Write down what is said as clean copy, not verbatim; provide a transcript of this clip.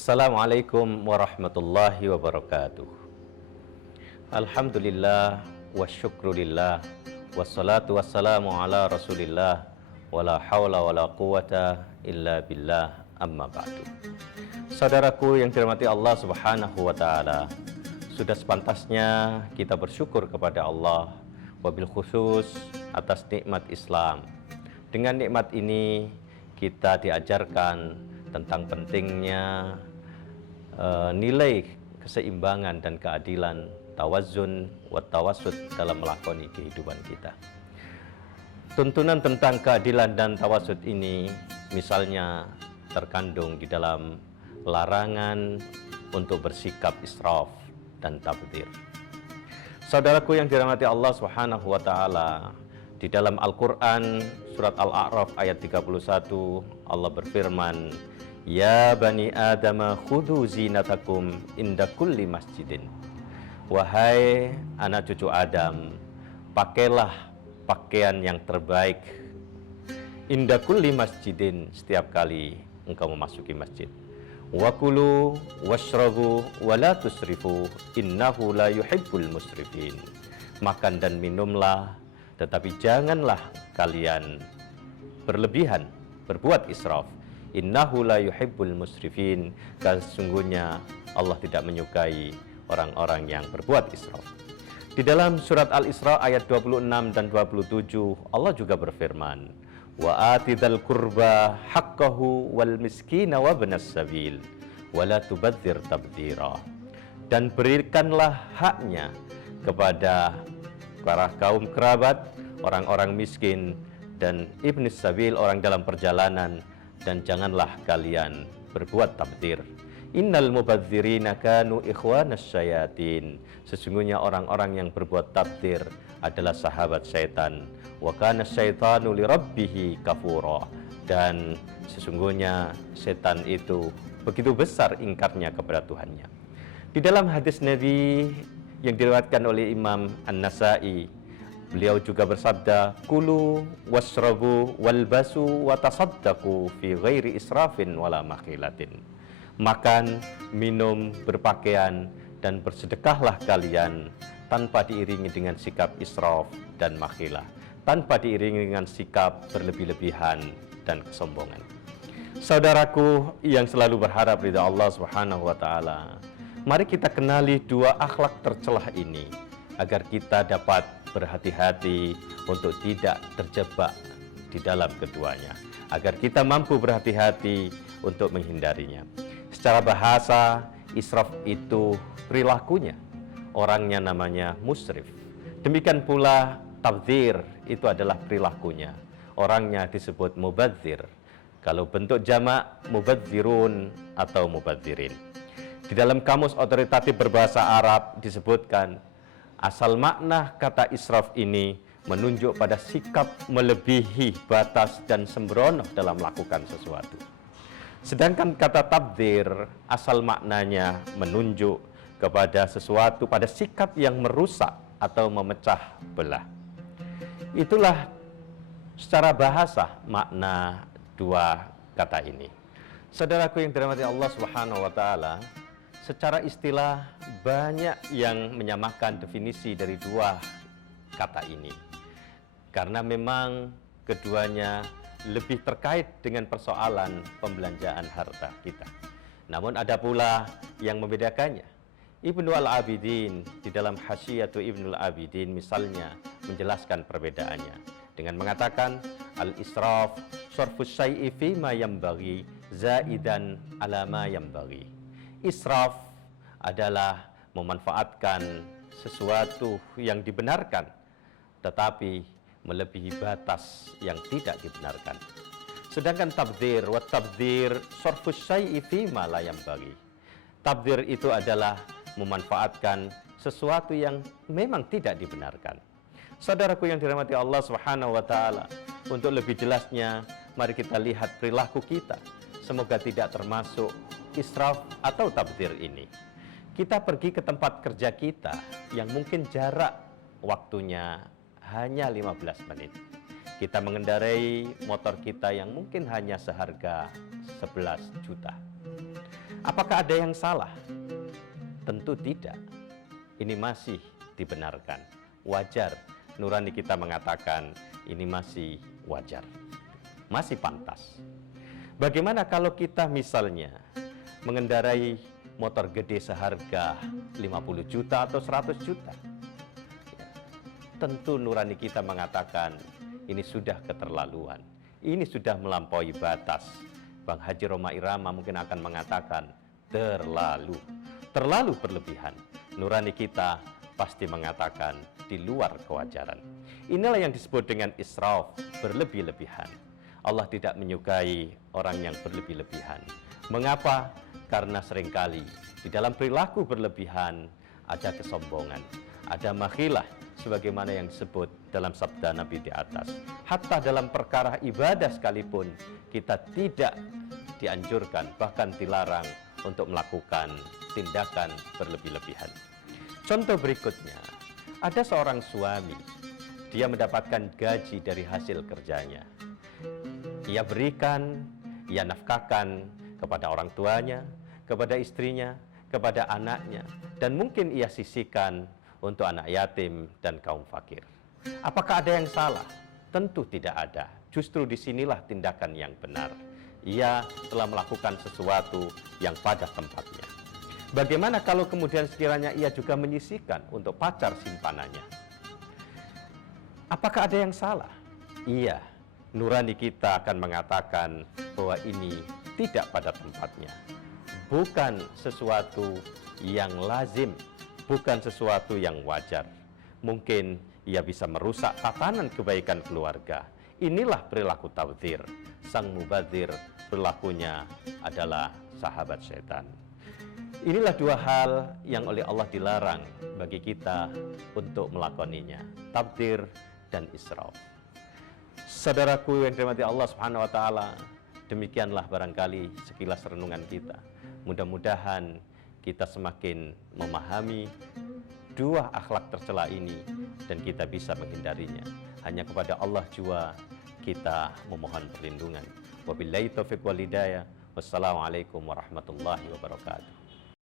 Assalamualaikum warahmatullahi wabarakatuh. Alhamdulillah wa syukrulillah wassalatu wassalamu ala rasulillah wala hawla wala quwata illa billah amma ba'du. Saudaraku yang dirahmati Allah subhanahu wa ta'ala, sudah sepantasnya kita bersyukur kepada Allah, wabil khusus atas nikmat Islam. Dengan nikmat ini kita diajarkan tentang pentingnya nilai keseimbangan dan keadilan, tawazun wa tawassut dalam melakoni kehidupan kita. Tuntunan tentang keadilan dan tawassut ini misalnya terkandung di dalam larangan untuk bersikap israf dan tabdzir. Saudaraku yang dirahmati Allah Subhanahu wa taala, di dalam Al-Qur'an surat Al-A'raf ayat 31 Allah berfirman, "Ya bani Adam khudhu zinatakum inda kulli masjidin." Wahai anak cucu Adam, pakailah pakaian yang terbaik inda kulli masjidin, setiap kali engkau memasuki masjid. Wa kulu washrabu wa la tusrifu innahu la yuhibbul musrifin. Makan dan minumlah, tetapi janganlah kalian berlebihan, berbuat israf. Innahu la yuhibbul musrifin, dan sesungguhnya Allah tidak menyukai orang-orang yang berbuat israf. Di dalam surat Al-Isra ayat 26 dan 27 Allah juga berfirman, wa atidal qurba haqqahu wal miskina wa ibnas sabil wa la tubadzir tabdzira. Dan berikanlah haknya kepada para kaum kerabat, orang-orang miskin, dan ibnis sabil, orang dalam perjalanan, dan janganlah kalian berbuat tabdzir. Innal mubadzirina kanu ikhwanas syayatin. Sesungguhnya orang-orang yang berbuat tabdzir adalah sahabat syaitan. Wa kana syaitanu lirabbih kafura. Dan sesungguhnya setan itu begitu besar ingkarnya kepada Tuhannya. Di dalam hadis Nabi yang diriwayatkan oleh Imam An-Nasa'i, beliau juga bersabda, kulu washrabu walbasu watasaddaqu fi ghairi israfin wala makhilatin. Makan, minum, berpakaian, dan bersedekahlah kalian tanpa diiringi dengan sikap israf dan makhilah, tanpa diiringi dengan sikap berlebih-lebihan dan kesombongan. Saudaraku yang selalu berharap ridha Allah Subhanahu wa taala, mari kita kenali dua akhlak tercelah ini agar kita dapat berhati-hati untuk tidak terjebak di dalam keduanya, agar kita mampu berhati-hati untuk menghindarinya. Secara bahasa, israf itu perilakunya, orangnya namanya musrif. Demikian pula tabdzir itu adalah perilakunya, orangnya disebut mubadzir. Kalau bentuk jamak, mubadzirun atau mubadzirin. Di dalam kamus otoritatif berbahasa Arab disebutkan, asal makna kata israf ini menunjuk pada sikap melebihi batas dan sembrono dalam melakukan sesuatu. Sedangkan kata tabdzir asal maknanya menunjuk kepada sesuatu, pada sikap yang merusak atau memecah belah. Itulah secara bahasa makna dua kata ini. Saudaraku yang dirahmati Allah Subhanahu wa taala, secara istilah banyak yang menyamakan definisi dari dua kata ini, karena memang keduanya lebih terkait dengan persoalan pembelanjaan harta kita. Namun ada pula yang membedakannya. Ibnu Al-Abidin di dalam Hasyiyatu Ibnu Al-Abidin misalnya menjelaskan perbedaannya dengan mengatakan, al-israf sarfus syai'i fima yambaghi zaidan ala ma yambaghi. Israf adalah memanfaatkan sesuatu yang dibenarkan tetapi melebihi batas yang tidak dibenarkan. Sedangkan tabdzir, wa tabdzir sarfus syai'i fima la yambaghi. Tabdzir itu adalah memanfaatkan sesuatu yang memang tidak dibenarkan. Saudaraku yang dirahmati Allah Subhanahu wa taala, untuk lebih jelasnya mari kita lihat perilaku kita. Semoga tidak termasuk israf atau tabdzir ini. Kita pergi ke tempat kerja kita yang mungkin jarak waktunya hanya 15 menit. Kita mengendarai motor kita yang mungkin hanya seharga 11 juta. Apakah ada yang salah? Tentu tidak. Ini masih dibenarkan. Wajar. Nurani kita mengatakan ini masih wajar. Masih pantas. Bagaimana kalau kita misalnya mengendarai motor gede seharga 50 juta atau 100 juta? Tentu nurani kita mengatakan ini sudah keterlaluan. Ini sudah melampaui batas. Bang Haji Roma Irama mungkin akan mengatakan terlalu berlebihan. Nurani kita pasti mengatakan di luar kewajaran. Inilah yang disebut dengan israf, berlebih-lebihan. Allah tidak menyukai orang yang berlebih-lebihan. Mengapa? Karena seringkali di dalam perilaku berlebihan ada kesombongan, ada makhilah, sebagaimana yang disebut dalam sabda Nabi di atas. Hatta dalam perkara ibadah sekalipun kita tidak dianjurkan, bahkan dilarang untuk melakukan tindakan berlebih-lebihan. Contoh berikutnya, ada seorang suami, dia mendapatkan gaji dari hasil kerjanya. Ia berikan, ia nafkahkan kepada orang tuanya, kepada istrinya, kepada anaknya, dan mungkin ia sisihkan untuk anak yatim dan kaum fakir. Apakah ada yang salah? Tentu tidak ada. Justru disinilah tindakan yang benar. Ia telah melakukan sesuatu yang pada tempatnya. Bagaimana kalau kemudian sekiranya ia juga menyisihkan untuk pacar simpanannya? Apakah ada yang salah? Iya, nurani kita akan mengatakan bahwa ini tidak pada tempatnya. Bukan sesuatu yang lazim, bukan sesuatu yang wajar. Mungkin ia bisa merusak tatanan kebaikan keluarga. Inilah perilaku tabdzir. Sang mubadzir perilakunya adalah sahabat setan. Inilah dua hal yang oleh Allah dilarang bagi kita untuk melakoninya, tabdzir dan israf. Saudaraku yang dirahmati Allah Subhanahu wa taala, demikianlah barangkali sekilas renungan kita. Mudah-mudahan kita semakin memahami dua akhlak tercela ini dan kita bisa menghindarinya. Hanya kepada Allah jua kita memohon perlindungan. Wabillahi taufiq wal hidayah. Wassalamualaikum warahmatullahi wabarakatuh.